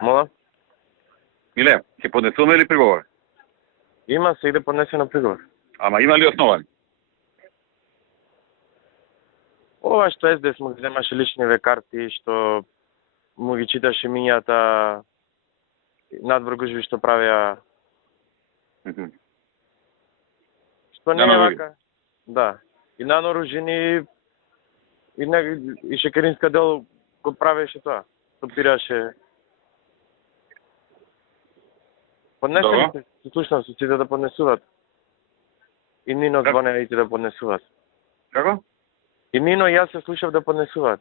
Мола? Миле, ќе поднесуваме ли приговор? Има се иде поднесено приговор. Ама има ли основани? Ова што СДС му ги земаше личниве карти, што му ги читаше мињата, надвргужби што правеа. Што не е вака? Да. И наноружени и Шекеринска дел го правеше тоа. Стопираше. Поднесени се слушнам со сите да поднесуваат. И Нино звоне и да поднесуваат. Како? И Нино и јас се слушав да поднесуваат.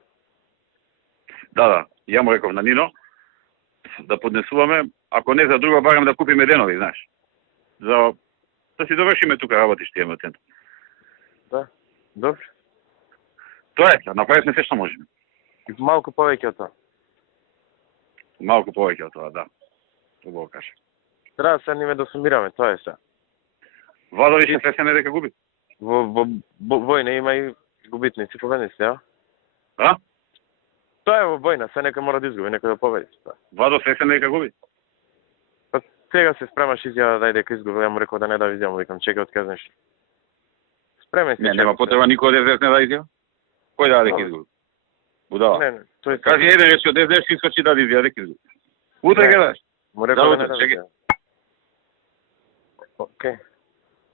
Да, ја му реков на Нино да поднесуваме, ако не за друго, барем да купиме денови, знаеш. За да си довршиме тука работи што имаме центар. Да, добро. Тоа е, направивме се што можеме. Малку повеќе од тоа. Малку повеќе од тоа, да. Тоа го кажа. Треба да седниме да сумираме, тоа е се. Владович е свесен дека губи. Во војна има и губитници, победници, а? А? Тоа е во војна, се нека мора да изгуби, нека да победи. Владо свесен дека губи. Па сега се спремаш изјава да дека изгуби, ја му реков да не да изјавам, викам чекај отказнеш. Спремен се. Не, нема потреба никој да СДС не да изјава. Кој да дека изгуби? Будала. Не, тој кажи еден речи од СДС искочи да изјава дека изгуби. Утре гледаш. Му реков да не да изјава. Океј.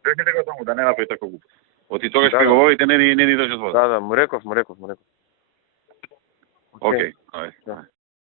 Рекете го таму да не направи така глупо. Оти тогаш преговорите не ни држат вода. Да, му реков. Океј, ајде.